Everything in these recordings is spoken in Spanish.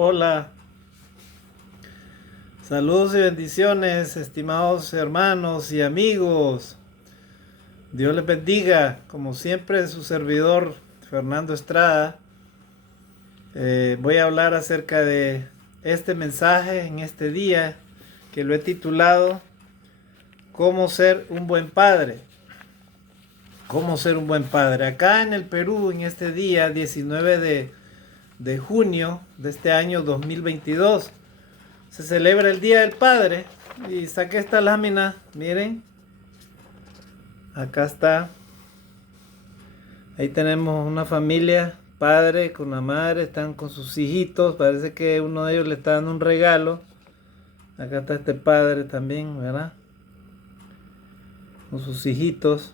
Hola, saludos y bendiciones, estimados hermanos y amigos. Dios les bendiga, como siempre, su servidor Fernando Estrada. Voy a hablar acerca de este mensaje en este día que lo he titulado ¿Cómo ser un buen padre? ¿Cómo ser un buen padre? Acá en el Perú, en este día 19 de junio de este año 2022, se celebra el Día del Padre. Y saqué esta lámina, miren, acá está. Ahí tenemos una familia, padre con la madre, están con sus hijitos. Parece que uno de ellos le está dando un regalo. Acá está este padre también, ¿verdad? Con sus hijitos.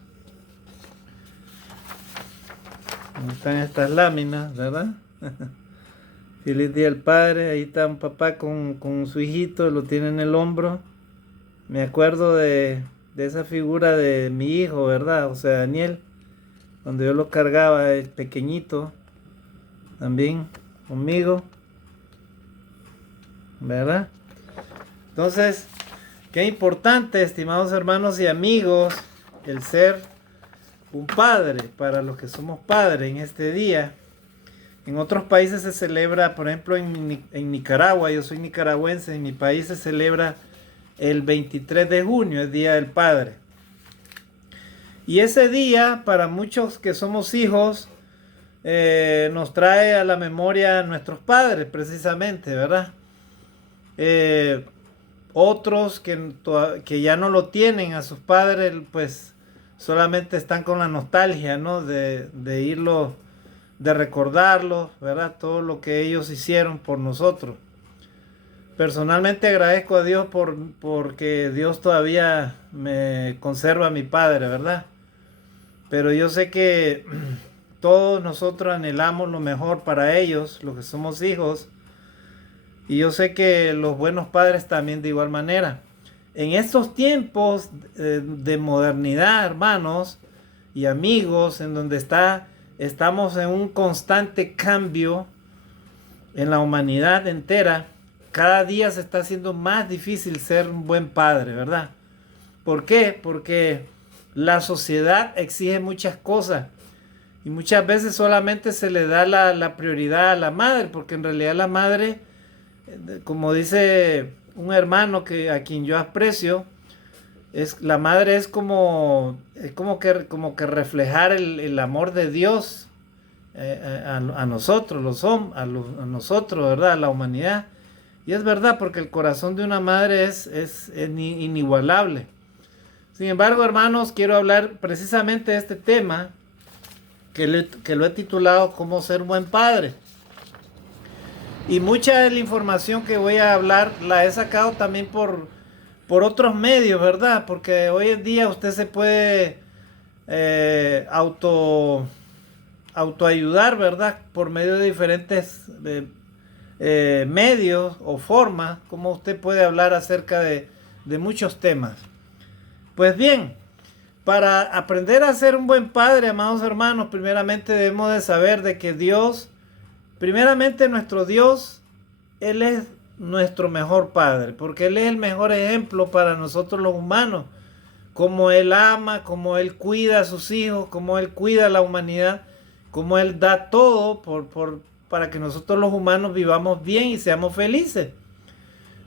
Ahí están estas láminas, ¿verdad? Feliz Día del Padre. Ahí está un papá con su hijito, lo tiene en el hombro. Me acuerdo de esa figura de mi hijo, ¿verdad? O sea, Daniel, cuando yo lo cargaba, el pequeñito, también conmigo, ¿verdad? Entonces, qué importante, estimados hermanos y amigos, el ser un padre para los que somos padres en este día. En otros países se celebra, por ejemplo, en Nicaragua, yo soy nicaragüense, en mi país se celebra el 23 de junio, el Día del Padre. Y ese día, para muchos que somos hijos, nos trae a la memoria a nuestros padres, precisamente, ¿verdad? Eh, Otros que ya no lo tienen a sus padres, pues solamente están con la nostalgia, ¿no? De irlo, de recordarlo, ¿verdad? Todo lo que ellos hicieron por nosotros. Personalmente agradezco a Dios porque Dios todavía me conserva a mi padre, ¿verdad? Pero yo sé que todos nosotros anhelamos lo mejor para ellos, los que somos hijos. Y yo sé que los buenos padres también de igual manera. En estos tiempos de modernidad, hermanos y amigos, en donde estamos en un constante cambio en la humanidad entera, cada día se está haciendo más difícil ser un buen padre, ¿verdad? ¿Por qué? Porque la sociedad exige muchas cosas y muchas veces solamente se le da la prioridad a la madre, porque en realidad la madre, como dice un hermano a quien yo aprecio, la madre es como que reflejar el amor de Dios a nosotros, a nosotros, ¿verdad? A la humanidad. Y es verdad, porque el corazón de una madre es inigualable. Sin embargo, hermanos, quiero hablar precisamente de este tema que lo he titulado ¿Cómo ser un buen padre? Y mucha de la información que voy a hablar la he sacado también por otros medios, ¿verdad? Porque hoy en día usted se puede eh, auto, autoayudar, ¿verdad? Por medio de diferentes medios o formas, como usted puede hablar acerca de muchos temas. Pues bien, para aprender a ser un buen padre, amados hermanos, primeramente debemos de saber de que Dios, primeramente nuestro Dios, Él es nuestro mejor padre, porque Él es el mejor ejemplo para nosotros los humanos, como Él ama, como Él cuida a sus hijos, como Él cuida a la humanidad, como Él da todo para que nosotros los humanos vivamos bien y seamos felices.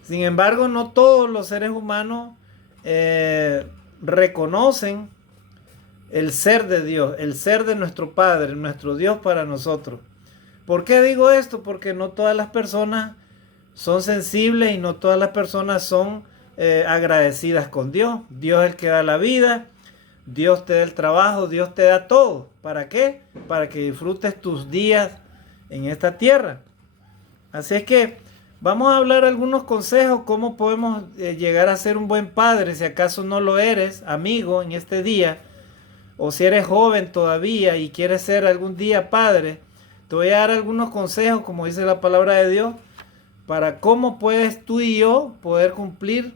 Sin embargo, no todos los seres humanos reconocen el ser de Dios, el ser de nuestro Padre, nuestro Dios para nosotros. ¿Por qué digo esto? Porque no todas las personas son sensibles y no todas las personas son agradecidas con Dios. Dios es el que da la vida, Dios te da el trabajo, Dios te da todo. ¿Para qué? Para que disfrutes tus días en esta tierra. Así es que vamos a hablar algunos consejos, cómo podemos llegar a ser un buen padre, si acaso no lo eres, amigo, en este día, o si eres joven todavía y quieres ser algún día padre. Te voy a dar algunos consejos, como dice la palabra de Dios, para cómo puedes tú y yo poder cumplir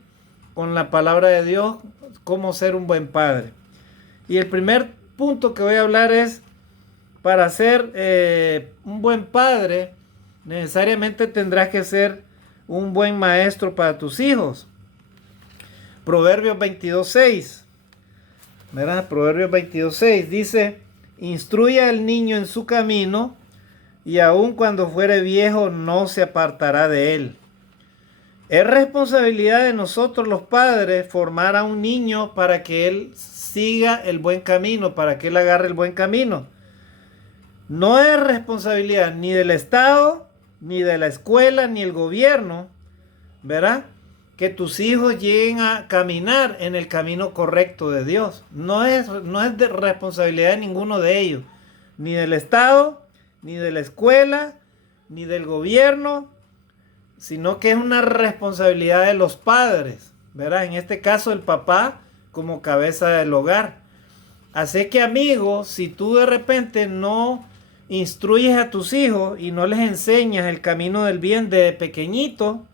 con la palabra de Dios, cómo ser un buen padre. Y el primer punto que voy a hablar es, para ser un buen padre, necesariamente tendrás que ser un buen maestro para tus hijos. Proverbios 22:6. ¿Verdad? Proverbios 22:6 dice: instruye al niño en su camino, y aun cuando fuere viejo no se apartará de él. Es responsabilidad de nosotros los padres formar a un niño para que él siga el buen camino, para que él agarre el buen camino. No es responsabilidad ni del Estado, ni de la escuela, ni el gobierno, ¿verdad?, que tus hijos lleguen a caminar en el camino correcto de Dios. No es de responsabilidad de ninguno de ellos, ni del Estado, ni de la escuela, ni del gobierno, sino que es una responsabilidad de los padres, ¿verdad? En este caso el papá como cabeza del hogar. Así que, amigos, si tú de repente no instruyes a tus hijos y no les enseñas el camino del bien de pequeñito,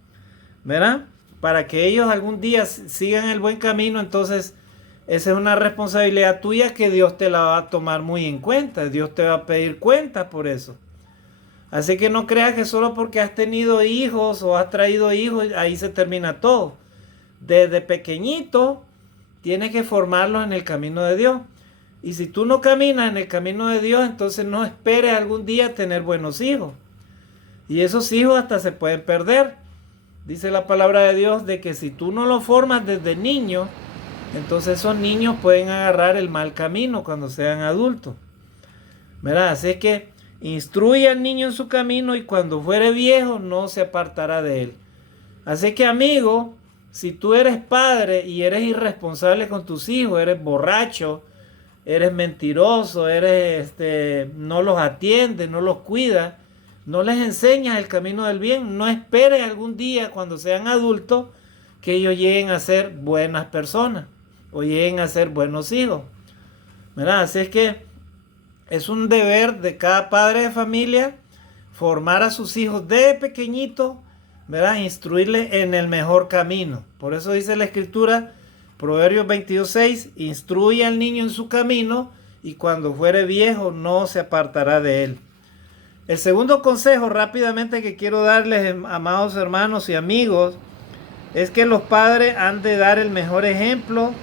¿verdad?, para que ellos algún día sigan el buen camino, entonces esa es una responsabilidad tuya que Dios te la va a tomar muy en cuenta. Dios te va a pedir cuenta por eso. Así que no creas que solo porque has tenido hijos o has traído hijos, ahí se termina todo. Desde pequeñito tienes que formarlos en el camino de Dios. Y si tú no caminas en el camino de Dios, entonces no esperes algún día tener buenos hijos. Y esos hijos hasta se pueden perder. Dice la palabra de Dios de que si tú no los formas desde niños, entonces esos niños pueden agarrar el mal camino cuando sean adultos, ¿verdad? Así que instruye al niño en su camino, y cuando fuere viejo no se apartará de él. Así que, amigo, si tú eres padre y eres irresponsable con tus hijos, eres borracho, eres mentiroso, no los atiendes, no los cuidas, no les enseñas el camino del bien, no esperes algún día cuando sean adultos que ellos lleguen a ser buenas personas o lleguen a ser buenos hijos, ¿verdad? Así es que es un deber de cada padre de familia formar a sus hijos de pequeñito, ¿verdad? Instruirles en el mejor camino. Por eso dice la Escritura, Proverbios 22:6, instruye al niño en su camino, y cuando fuere viejo no se apartará de él. El segundo consejo rápidamente que quiero darles, amados hermanos y amigos, es que los padres han de dar el mejor ejemplo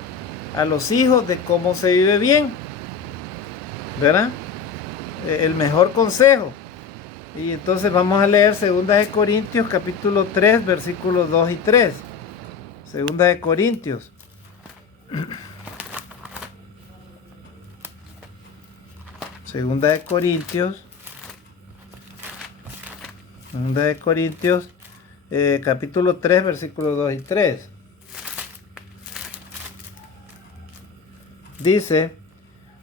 a los hijos de cómo se vive bien, ¿verdad? El mejor consejo. Y entonces vamos a leer 2 de Corintios capítulo 3 versículos 2 y 3. 2 de Corintios. 2 de Corintios. 2 de Corintios, capítulo 3, versículos 2 y 3. Dice: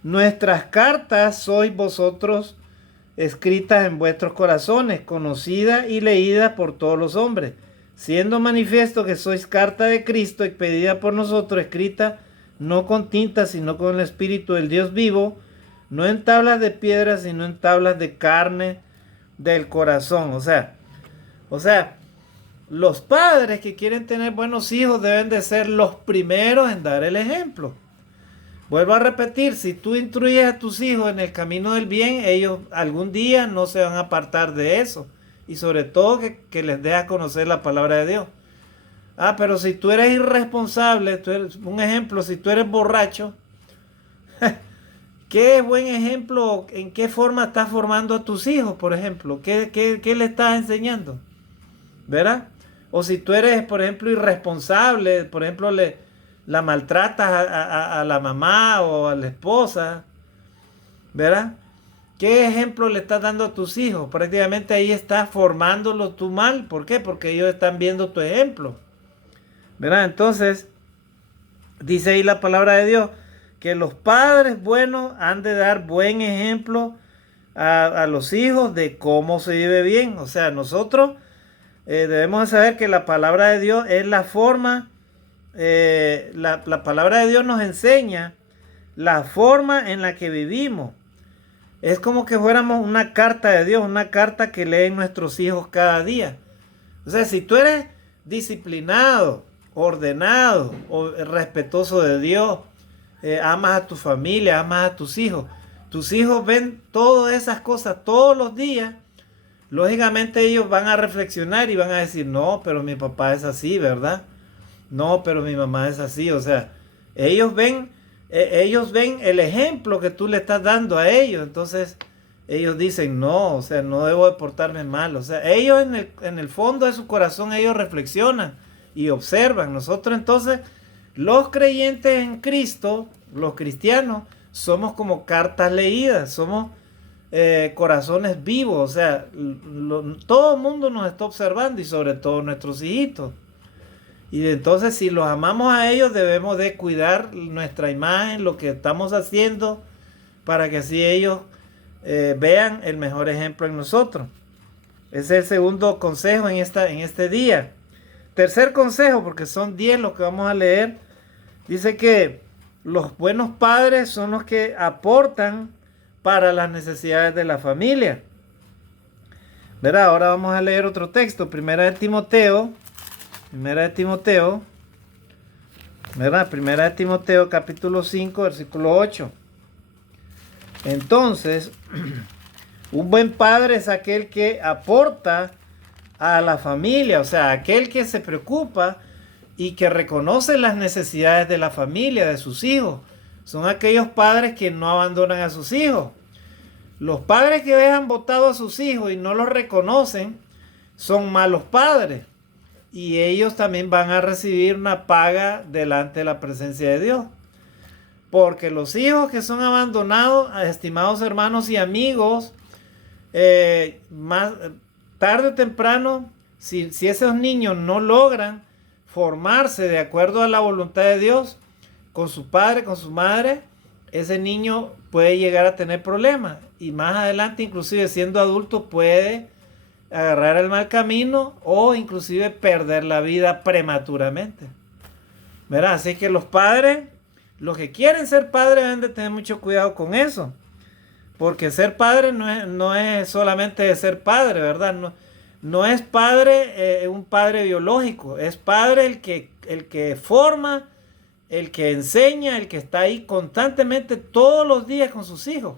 nuestras cartas sois vosotros escritas en vuestros corazones, conocidas y leídas por todos los hombres, siendo manifiesto que sois carta de Cristo, expedida por nosotros, escrita no con tinta, sino con el Espíritu del Dios vivo, no en tablas de piedra, sino en tablas de carne del corazón. O sea, los padres que quieren tener buenos hijos deben de ser los primeros en dar el ejemplo. Vuelvo a repetir, si tú instruyes a tus hijos en el camino del bien, ellos algún día no se van a apartar de eso. Y sobre todo que les dejas conocer la palabra de Dios. Pero si tú eres irresponsable, un ejemplo, si tú eres borracho, ¿qué buen ejemplo, en qué forma estás formando a tus hijos, por ejemplo? ¿Qué le estás enseñando? ¿Verdad? O si tú eres, por ejemplo, irresponsable, por ejemplo, la maltratas a la mamá o a la esposa, ¿verdad? ¿Qué ejemplo le estás dando a tus hijos? Prácticamente ahí estás formándolo tú mal. ¿Por qué? Porque ellos están viendo tu ejemplo, ¿verdad? Entonces, dice ahí la palabra de Dios, que los padres buenos han de dar buen ejemplo a los hijos de cómo se vive bien. O sea, nosotros debemos saber que la palabra de Dios es la forma, la palabra de Dios nos enseña la forma en la que vivimos. Es como que fuéramos una carta de Dios, una carta que leen nuestros hijos cada día. O sea, si tú eres disciplinado, ordenado, o respetuoso de Dios, amas a tu familia, amas a tus hijos ven todas esas cosas todos los días, lógicamente ellos van a reflexionar y van a decir, no, pero mi papá es así, ¿verdad? No, pero mi mamá es así. O sea, ellos ven el ejemplo que tú le estás dando a ellos. Entonces, ellos dicen, no, o sea, no debo de portarme mal. O sea, ellos en el fondo de su corazón, ellos reflexionan y observan. Nosotros entonces, los creyentes en Cristo, los cristianos, somos como cartas leídas, somos corazones vivos. O sea, todo el mundo nos está observando y sobre todo nuestros hijitos. Y entonces si los amamos a ellos debemos de cuidar nuestra imagen, lo que estamos haciendo, para que así ellos vean el mejor ejemplo en nosotros. Ese es el segundo consejo en este día. Tercer consejo, porque son 10 los que vamos a leer, dice que los buenos padres son los que aportan para las necesidades de la familia. Verá, ahora vamos a leer otro texto, Primera de Timoteo, ¿verdad? Primera de Timoteo, capítulo 5, versículo 8. Entonces, un buen padre es aquel que aporta a la familia, o sea, aquel que se preocupa y que reconoce las necesidades de la familia, de sus hijos. Son aquellos padres que no abandonan a sus hijos. Los padres que dejan botados a sus hijos y no los reconocen son malos padres. Y ellos también van a recibir una paga delante de la presencia de Dios. Porque los hijos que son abandonados, estimados hermanos y amigos, más tarde o temprano, si esos niños no logran formarse de acuerdo a la voluntad de Dios, con su padre, con su madre, ese niño puede llegar a tener problemas. Y más adelante, inclusive siendo adulto, puede agarrar el mal camino o inclusive perder la vida prematuramente. ¿Verdad? Así que los padres, los que quieren ser padres, deben de tener mucho cuidado con eso. Porque ser padre no es solamente ser padre, ¿verdad? No es padre un padre biológico, es padre el que forma, el que enseña, el que está ahí constantemente todos los días con sus hijos.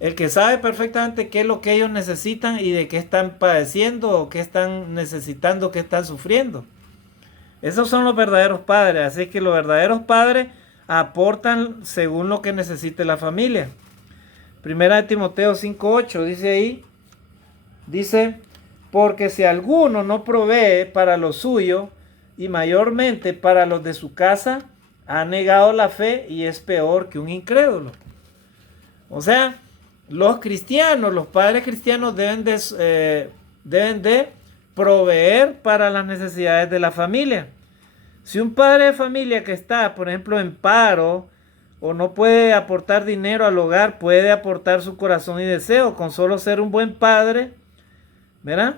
El que sabe perfectamente qué es lo que ellos necesitan y de qué están padeciendo o qué están necesitando, qué están sufriendo. Esos son los verdaderos padres. Así que los verdaderos padres aportan según lo que necesite la familia. Primera de Timoteo 5:8 dice ahí. Dice, porque si alguno no provee para lo suyo y mayormente para los de su casa, ha negado la fe y es peor que un incrédulo. O sea, los cristianos, los padres cristianos deben de proveer para las necesidades de la familia. Si un padre de familia que está, por ejemplo, en paro o no puede aportar dinero al hogar, puede aportar su corazón y deseo. Con solo ser un buen padre, ¿verdad?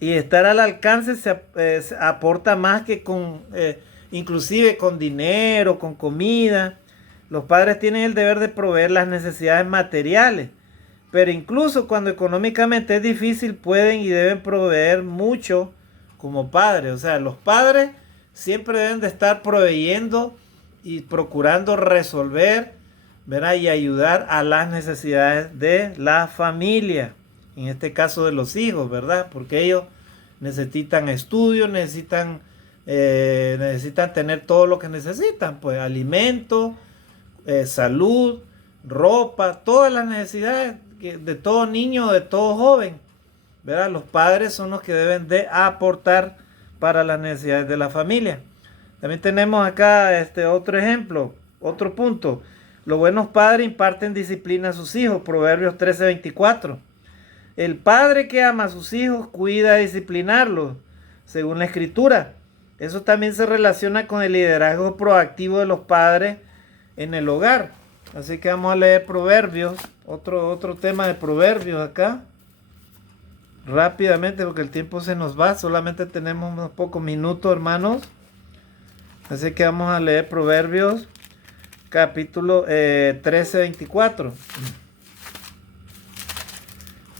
Y estar al alcance se aporta más que inclusive con dinero, con comida. Los padres tienen el deber de proveer las necesidades materiales, pero incluso cuando económicamente es difícil pueden y deben proveer mucho como padres. O sea, los padres siempre deben de estar proveyendo y procurando resolver, ¿verdad? Y ayudar a las necesidades de la familia, en este caso de los hijos, ¿verdad? Porque ellos necesitan estudios, necesitan tener todo lo que necesitan, pues alimento, salud, ropa, todas las necesidades de todo niño, de todo joven, ¿verdad? Los padres son los que deben de aportar para las necesidades de la familia. También tenemos acá otro ejemplo, otro punto. Los buenos padres imparten disciplina a sus hijos, Proverbios 13:24. El padre que ama a sus hijos cuida de disciplinarlos, según la Escritura. Eso también se relaciona con el liderazgo proactivo de los padres en el hogar. Así que vamos a leer Proverbios, otro tema de Proverbios acá, rápidamente porque el tiempo se nos va, solamente tenemos unos pocos minutos, hermanos. Así que vamos a leer Proverbios capítulo 13:24.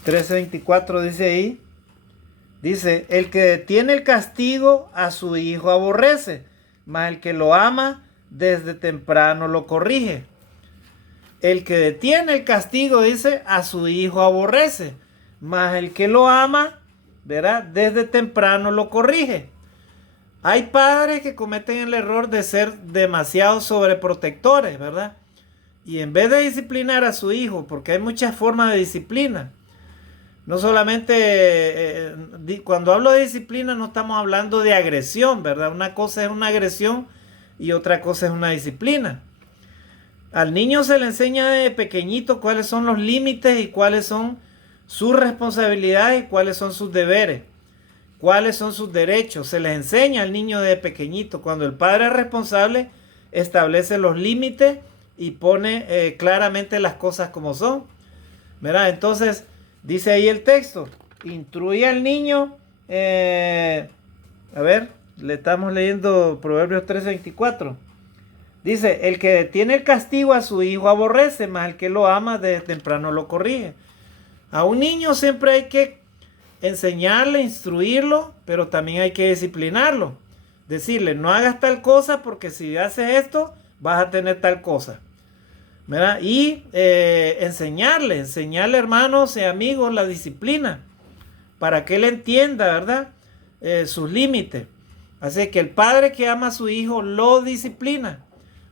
13:24 dice ahí, dice, el que detiene el castigo a su hijo aborrece, mas el que lo ama desde temprano lo corrige. El que detiene el castigo, dice, a su hijo aborrece, mas el que lo ama, ¿verdad?, desde temprano lo corrige. Hay padres que cometen el error de ser demasiado sobreprotectores, ¿verdad? Y en vez de disciplinar a su hijo, porque hay muchas formas de disciplina, no solamente, cuando hablo de disciplina no estamos hablando de agresión, ¿verdad? Una cosa es una agresión y otra cosa es una disciplina. Al niño se le enseña de pequeñito cuáles son los límites y cuáles son sus responsabilidades y cuáles son sus deberes, cuáles son sus derechos. Se les enseña al niño de pequeñito. Cuando el padre es responsable, establece los límites y pone claramente las cosas como son, ¿verdad? Entonces, dice ahí el texto, instruye al niño, a ver, le estamos leyendo Proverbios 3:24. Dice, el que detiene el castigo a su hijo aborrece, mas el que lo ama desde temprano lo corrige. A un niño siempre hay que enseñarle, instruirlo, pero también hay que disciplinarlo. Decirle, no hagas tal cosa porque si haces esto, vas a tener tal cosa, ¿verdad? Y enseñarle, hermanos y amigos, la disciplina, para que él entienda, ¿verdad?, sus límites. Así que el padre que ama a su hijo lo disciplina.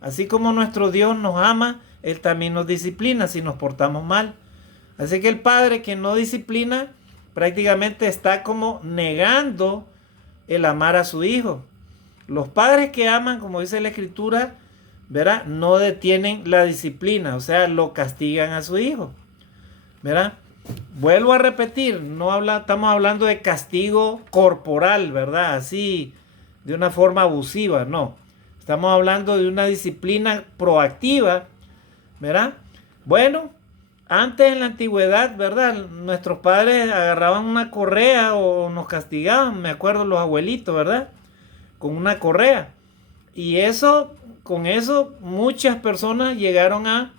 Así como nuestro Dios nos ama, Él también nos disciplina si nos portamos mal. Así que el padre que no disciplina prácticamente está como negando el amar a su hijo. Los padres que aman, como dice la Escritura, ¿verdad?, no detienen la disciplina, o sea, lo castigan a su hijo, ¿verdad? Vuelvo a repetir, estamos hablando de castigo corporal, ¿verdad? Así, de una forma abusiva, no. Estamos hablando de una disciplina proactiva, ¿verdad? Bueno, antes en la antigüedad, ¿verdad?, nuestros padres agarraban una correa o nos castigaban, me acuerdo los abuelitos, ¿verdad?, con una correa. Y con eso muchas personas llegaron a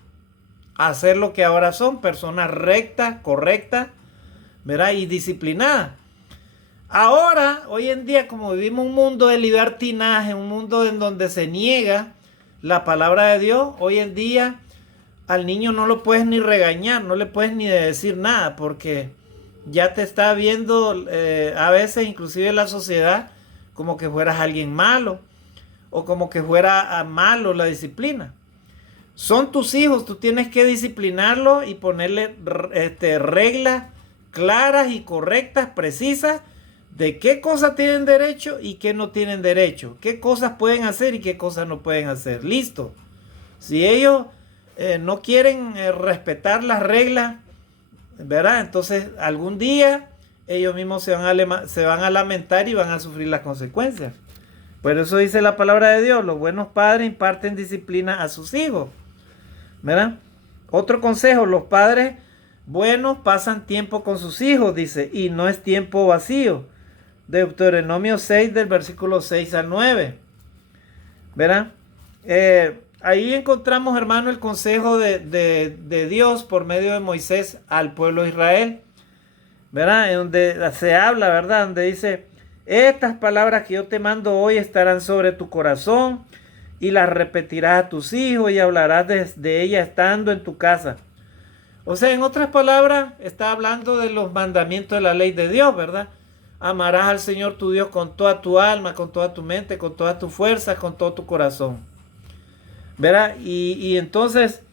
hacer lo que ahora son, personas rectas, correctas, ¿verdad?, y disciplinadas. Ahora, hoy en día, como vivimos un mundo de libertinaje, un mundo en donde se niega la palabra de Dios, hoy en día al niño no lo puedes ni regañar, no le puedes ni decir nada, porque ya te está viendo a veces, inclusive la sociedad, como que fueras alguien malo, o como que fuera malo la disciplina. Son tus hijos, tú tienes que disciplinarlos y ponerle reglas claras y correctas, precisas, de qué cosas tienen derecho y qué no tienen derecho, qué cosas pueden hacer y qué cosas no pueden hacer. Listo. Si ellos no quieren respetar las reglas, ¿verdad?, entonces algún día ellos mismos se van a lamentar y van a sufrir las consecuencias. Por eso dice la palabra de Dios, los buenos padres imparten disciplina a sus hijos, ¿verdad? Otro consejo, los padres buenos pasan tiempo con sus hijos, dice, y no es tiempo vacío. Deuteronomio 6 del versículo 6 al 9, ¿verdad? Ahí encontramos, hermano, el consejo de Dios por medio de Moisés al pueblo de Israel, ¿verdad? En donde se habla, ¿verdad?, donde dice, estas palabras que yo te mando hoy estarán sobre tu corazón y las repetirás a tus hijos y hablarás de ellas estando en tu casa. O sea, en otras palabras, está hablando de los mandamientos de la ley de Dios, ¿verdad? Amarás al Señor tu Dios con toda tu alma, con toda tu mente, con todas tus fuerzas, con todo tu corazón, ¿verdad? Y entonces,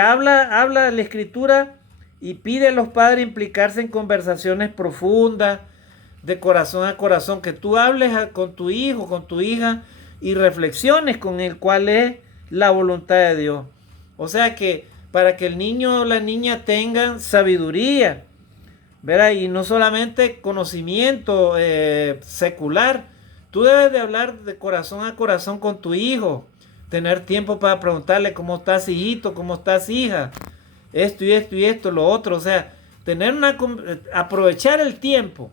habla la Escritura y pide a los padres implicarse en conversaciones profundas, de corazón a corazón, que tú hables con tu hijo, con tu hija, y reflexiones con él cuál es la voluntad de Dios. O sea que para que el niño o la niña tengan sabiduría, ¿verdad?, y no solamente conocimiento secular, tú debes de hablar de corazón a corazón con tu hijo, tener tiempo para preguntarle cómo estás, hijito, cómo estás, hija, esto y esto y esto, lo otro. O sea, aprovechar el tiempo.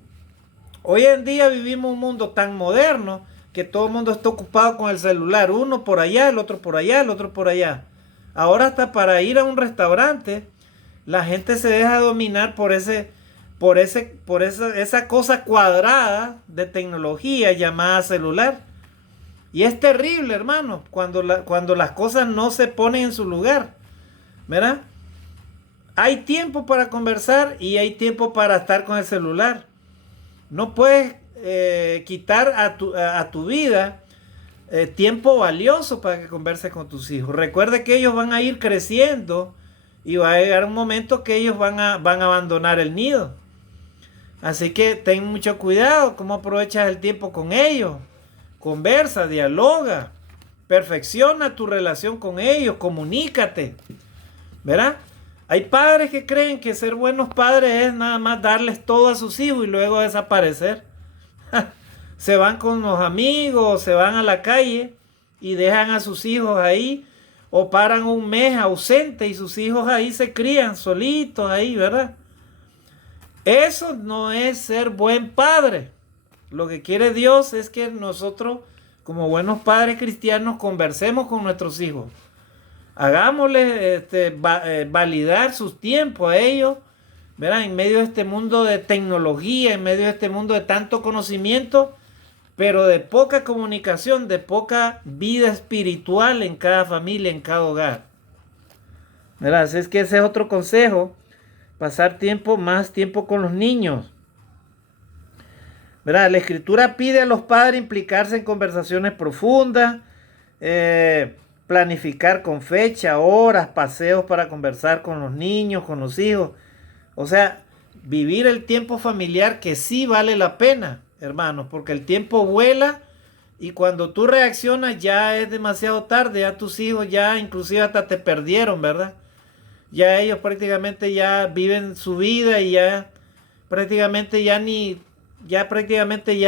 Hoy en día vivimos un mundo tan moderno que todo el mundo está ocupado con el celular, uno por allá, el otro por allá, el otro por allá. Ahora hasta para ir a un restaurante, la gente se deja dominar por esa cosa cuadrada de tecnología llamada celular. Y es terrible, hermano, cuando las cosas no se ponen en su lugar, ¿verdad? hay tiempo para conversar y hay tiempo para estar con el celular. No puedes quitar a tu vida tiempo valioso para que converses con tus hijos. Recuerda que ellos van a ir creciendo y va a llegar un momento que ellos van a abandonar el nido. Así que ten mucho cuidado cómo aprovechas el tiempo con ellos. Conversa, dialoga, perfecciona tu relación con ellos, comunícate. ¿Verdad? Hay padres que creen que ser buenos padres es nada más darles todo a sus hijos y luego desaparecer. Se van con los amigos, se van a la calle y dejan a sus hijos ahí, o paran un mes ausente y sus hijos ahí se crían solitos ahí, ¿verdad? Eso no es ser buen padre. Lo que quiere Dios es que nosotros, como buenos padres cristianos, conversemos con nuestros hijos. Hagámosles validar sus tiempos a ellos, ¿verdad? En medio de este mundo de tecnología, en medio de este mundo de tanto conocimiento, pero de poca comunicación, de poca vida espiritual en cada familia, en cada hogar. ¿Verdad? Así es que ese es otro consejo, pasar más tiempo con los niños. ¿Verdad? La Escritura pide a los padres implicarse en conversaciones profundas, planificar con fecha, horas, paseos para conversar con los niños, con los hijos. O sea, vivir el tiempo familiar que sí vale la pena, hermanos, porque el tiempo vuela y cuando tú reaccionas ya es demasiado tarde, ya tus hijos ya inclusive hasta te perdieron, ¿verdad? Ya ellos prácticamente ya viven su vida y ya prácticamente ya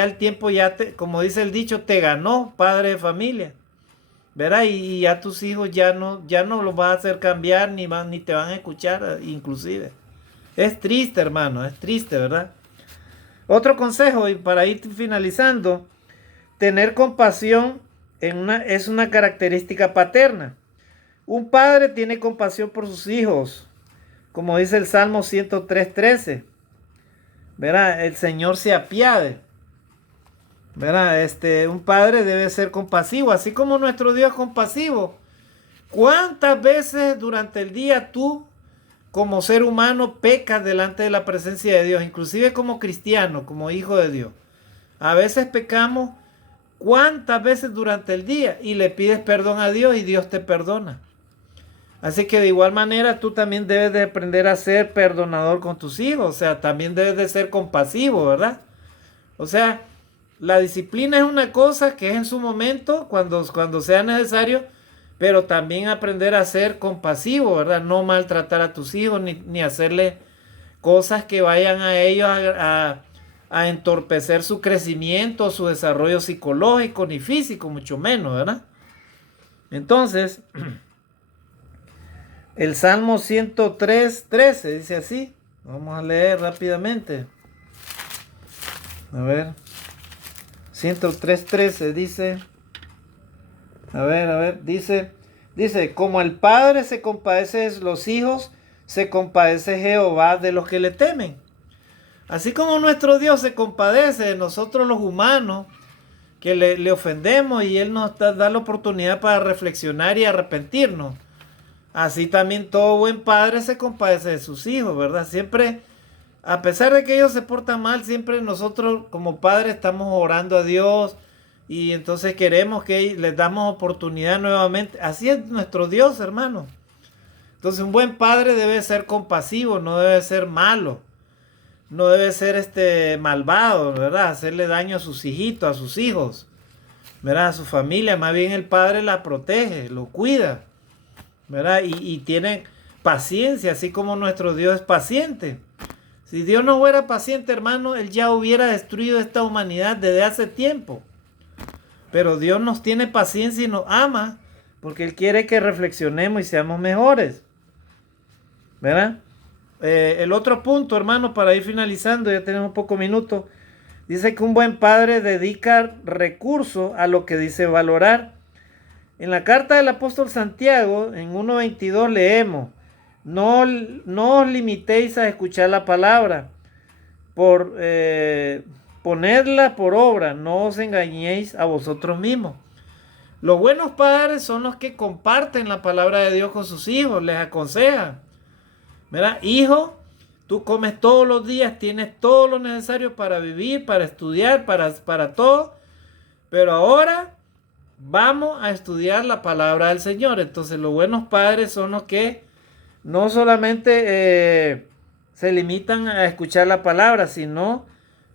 el tiempo ya como dice el dicho, te ganó, padre de familia. ¿Verdad? Y ya tus hijos ya no los vas a hacer cambiar ni te van a escuchar inclusive. Es triste, hermano, es triste, ¿verdad? Otro consejo, y para ir finalizando, tener compasión es una característica paterna. Un padre tiene compasión por sus hijos, como dice el Salmo 103:13. ¿Verdad? El Señor se apiade. ¿Verdad? Un padre debe ser compasivo, así como nuestro Dios es compasivo. ¿Cuántas veces durante el día tú, como ser humano, pecas delante de la presencia de Dios? Inclusive como cristiano, como hijo de Dios. A veces pecamos, ¿cuántas veces durante el día? Y le pides perdón a Dios y Dios te perdona. Así que de igual manera tú también debes de aprender a ser perdonador con tus hijos. O sea, también debes de ser compasivo, ¿verdad? O sea, la disciplina es una cosa que es en su momento, cuando sea necesario, pero también aprender a ser compasivo, ¿verdad? No maltratar a tus hijos, ni hacerle cosas que vayan a ellos a entorpecer su crecimiento, su desarrollo psicológico, ni físico, mucho menos, ¿verdad? Entonces, el Salmo 103:13 dice así. Vamos a leer rápidamente. A ver. 103:13 dice. A ver, dice, como el Padre se compadece de los hijos, se compadece Jehová de los que le temen. Así como nuestro Dios se compadece de nosotros los humanos, que le ofendemos y Él nos da la oportunidad para reflexionar y arrepentirnos. Así también todo buen padre se compadece de sus hijos, ¿verdad? Siempre, a pesar de que ellos se portan mal, siempre nosotros como padres estamos orando a Dios y entonces queremos que les damos oportunidad nuevamente. Así es nuestro Dios, hermano. Entonces un buen padre debe ser compasivo, no debe ser malo. No debe ser malvado, ¿verdad? Hacerle daño a sus hijitos, a sus hijos, ¿verdad? A su familia. Más bien el padre la protege, lo cuida, ¿verdad? Y tiene paciencia, así como nuestro Dios es paciente. Si Dios no fuera paciente, hermano, Él ya hubiera destruido esta humanidad desde hace tiempo. Pero Dios nos tiene paciencia y nos ama porque Él quiere que reflexionemos y seamos mejores, ¿verdad? El otro punto, hermano, para ir finalizando, ya tenemos pocos minutos, dice que un buen padre dedica recursos a lo que dice valorar. En la carta del apóstol Santiago, en 1:22 leemos, no os limitéis a escuchar la palabra, por ponerla por obra, no os engañéis a vosotros mismos. Los buenos padres son los que comparten la palabra de Dios con sus hijos, les aconsejan. ¿verdad? Hijo, tú comes todos los días, tienes todo lo necesario para vivir, para estudiar, para todo, pero ahora vamos a estudiar la palabra del Señor. Entonces los buenos padres son los que no solamente se limitan a escuchar la palabra, sino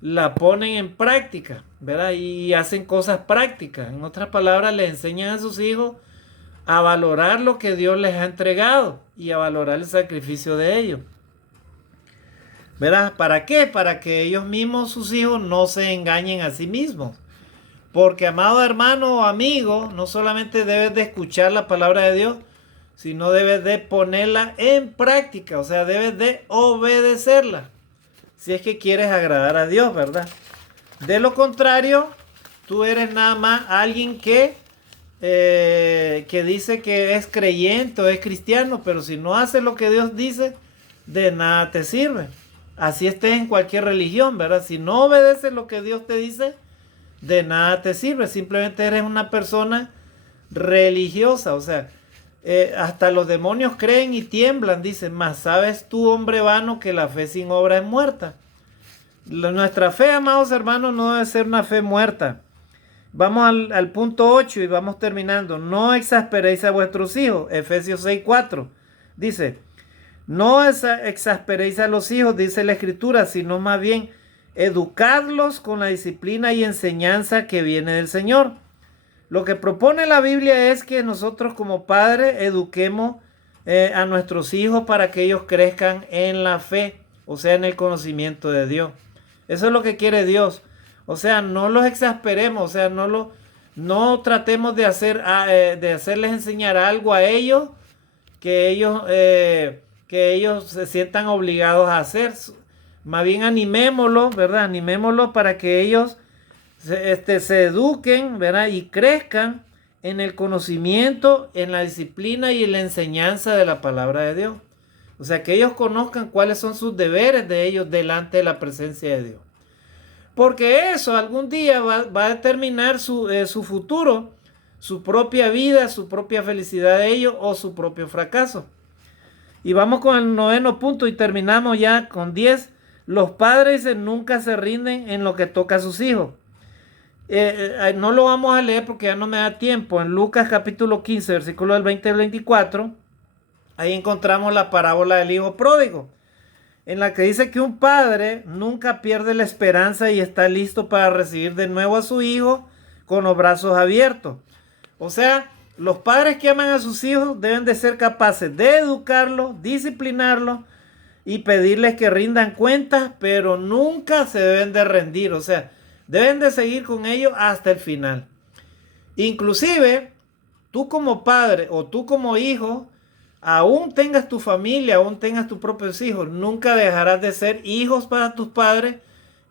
la ponen en práctica, ¿verdad? Y hacen cosas prácticas. En otras palabras, le enseñan a sus hijos a valorar lo que Dios les ha entregado y a valorar el sacrificio de ellos. ¿Verdad? ¿Para qué? Para que ellos mismos, sus hijos, no se engañen a sí mismos. Porque, amado hermano o amigo, no solamente debes de escuchar la palabra de Dios, sino debes de ponerla en práctica, o sea, debes de obedecerla, si es que quieres agradar a Dios, ¿verdad? De lo contrario, tú eres nada más alguien que dice que es creyente o es cristiano, pero si no hace lo que Dios dice, de nada te sirve. Así estés en cualquier religión, ¿verdad? Si no obedeces lo que Dios te dice, de nada te sirve. Simplemente eres una persona religiosa, o sea, hasta los demonios creen y tiemblan, dicen, mas sabes tú, hombre vano, que la fe sin obra es muerta. Nuestra fe, amados hermanos, no debe ser una fe muerta. Vamos al punto 8 y vamos terminando. No exasperéis a vuestros hijos. Efesios 6:4 dice, no exasperéis a los hijos, dice la Escritura, sino más bien educadlos con la disciplina y enseñanza que viene del Señor. Lo que propone la Biblia es que nosotros como padres eduquemos a nuestros hijos para que ellos crezcan en la fe, o sea, en el conocimiento de Dios. Eso es lo que quiere Dios. O sea, no los exasperemos, o sea, no tratemos de hacerles enseñar algo a ellos que ellos se sientan obligados a hacer. Más bien animémoslos, ¿verdad? Animémoslos para que ellos se eduquen, ¿verdad? Y crezcan en el conocimiento, en la disciplina y en la enseñanza de la palabra de Dios. O sea, que ellos conozcan cuáles son sus deberes de ellos delante de la presencia de Dios. Porque eso algún día va a determinar su futuro, su propia vida, su propia felicidad de ellos o su propio fracaso. Y vamos con el 9º punto y terminamos ya con 10. Los padres nunca se rinden en lo que toca a sus hijos. No lo vamos a leer porque ya no me da tiempo. En Lucas capítulo 15, versículo del 20 al 24, ahí encontramos la parábola del hijo pródigo, en la que dice que un padre nunca pierde la esperanza y está listo para recibir de nuevo a su hijo con los brazos abiertos. O sea, los padres que aman a sus hijos deben de ser capaces de educarlos, disciplinarlos y pedirles que rindan cuentas, pero nunca se deben de rendir. O sea, deben de seguir con ellos hasta el final. Inclusive, tú como padre o tú como hijo, aún tengas tu familia, aún tengas tus propios hijos, nunca dejarás de ser hijos para tus padres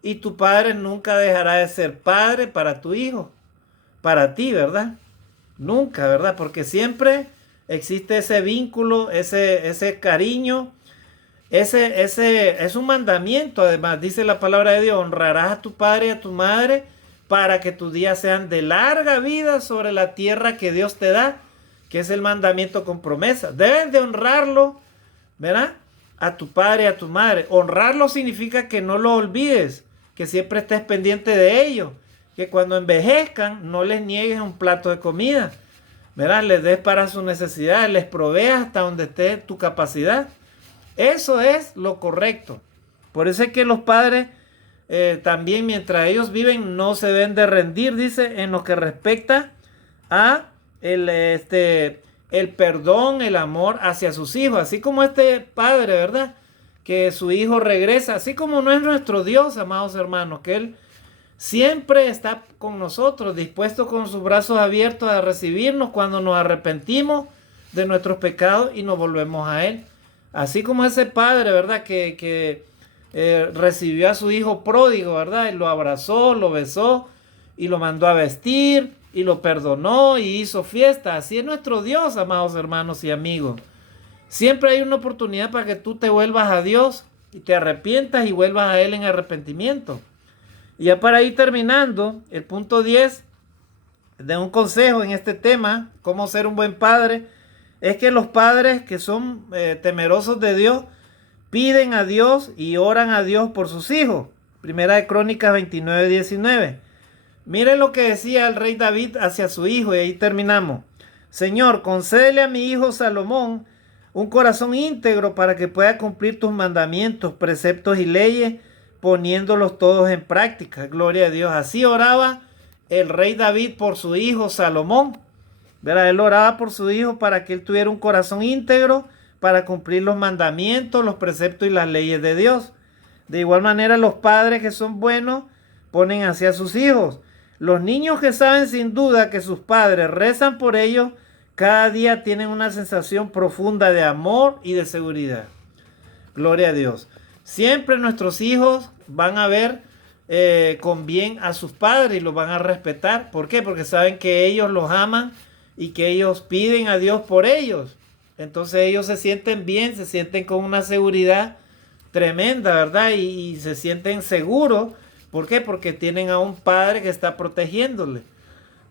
y tu padre nunca dejará de ser padre para tu hijo, para ti, ¿verdad? Nunca, ¿verdad? Porque siempre existe ese vínculo, ese cariño, es un mandamiento. Además, dice la palabra de Dios, honrarás a tu padre y a tu madre para que tus días sean de larga vida sobre la tierra que Dios te da, que es el mandamiento con promesa. Debes de honrarlo, ¿verdad? A tu padre y a tu madre. Honrarlo significa que no lo olvides, que siempre estés pendiente de ellos, que cuando envejezcan no les niegues un plato de comida, ¿verdad? Les des para sus necesidades, les proveas hasta donde esté tu capacidad. Eso es lo correcto. Por eso es que los padres también, mientras ellos viven, no se deben de rendir, dice, en lo que respecta a el perdón, el amor hacia sus hijos. Así como este padre, ¿verdad? Que su hijo regresa, así como no es nuestro Dios, amados hermanos, que Él siempre está con nosotros, dispuesto con sus brazos abiertos a recibirnos cuando nos arrepentimos de nuestros pecados y nos volvemos a Él. Así como ese padre, ¿verdad? Que recibió a su hijo pródigo, ¿verdad? Y lo abrazó, lo besó y lo mandó a vestir y lo perdonó y hizo fiesta. Así es nuestro Dios, amados hermanos y amigos. Siempre hay una oportunidad para que tú te vuelvas a Dios y te arrepientas y vuelvas a Él en arrepentimiento. Y ya para ir terminando, el punto 10 de un consejo en este tema, cómo ser un buen padre, es que los padres que son temerosos de Dios piden a Dios y oran a Dios por sus hijos. Primera de Crónicas 29:19. Miren lo que decía el rey David hacia su hijo, y ahí terminamos. Señor, concédele a mi hijo Salomón un corazón íntegro para que pueda cumplir tus mandamientos, preceptos y leyes, poniéndolos todos en práctica. Gloria a Dios. Así oraba el rey David por su hijo Salomón. ¿Verdad? Él oraba por su hijo para que él tuviera un corazón íntegro para cumplir los mandamientos, los preceptos y las leyes de Dios. De igual manera, los padres que son buenos ponen hacia sus hijos. Los niños que saben sin duda que sus padres rezan por ellos, cada día tienen una sensación profunda de amor y de seguridad. Gloria a Dios. Siempre nuestros hijos van a ver con bien a sus padres y los van a respetar. ¿Por qué? Porque saben que ellos los aman y que ellos piden a Dios por ellos. Entonces ellos se sienten bien, se sienten con una seguridad tremenda, ¿verdad? Y se sienten seguros. ¿Por qué? Porque tienen a un Padre que está protegiéndole.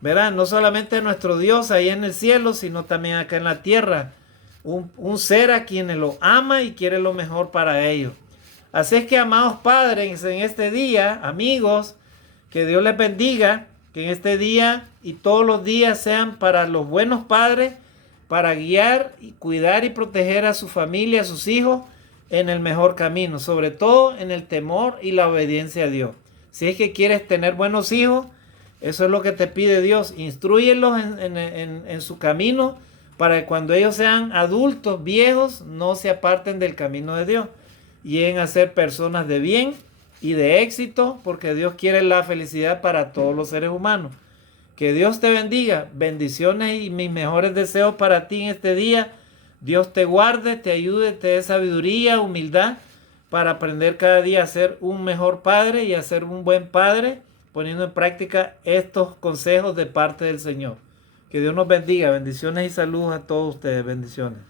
¿Verdad? No solamente nuestro Dios ahí en el cielo, sino también acá en la tierra. Un ser a quienes lo ama y quiere lo mejor para ellos. Así es que, amados padres, en este día, amigos, que Dios les bendiga, que en este día y todos los días sean para los buenos padres, para guiar, y cuidar y proteger a su familia, a sus hijos, en el mejor camino, sobre todo en el temor y la obediencia a Dios. Si es que quieres tener buenos hijos, eso es lo que te pide Dios. Instrúyelos en su camino para que cuando ellos sean adultos, viejos, no se aparten del camino de Dios. Lleguen a ser personas de bien y de éxito, porque Dios quiere la felicidad para todos los seres humanos. Que Dios te bendiga. Bendiciones y mis mejores deseos para ti en este día. Dios te guarde, te ayude, te dé sabiduría, humildad, para aprender cada día a ser un mejor padre y a ser un buen padre, poniendo en práctica estos consejos de parte del Señor. Que Dios nos bendiga. Bendiciones y saludos a todos ustedes. Bendiciones.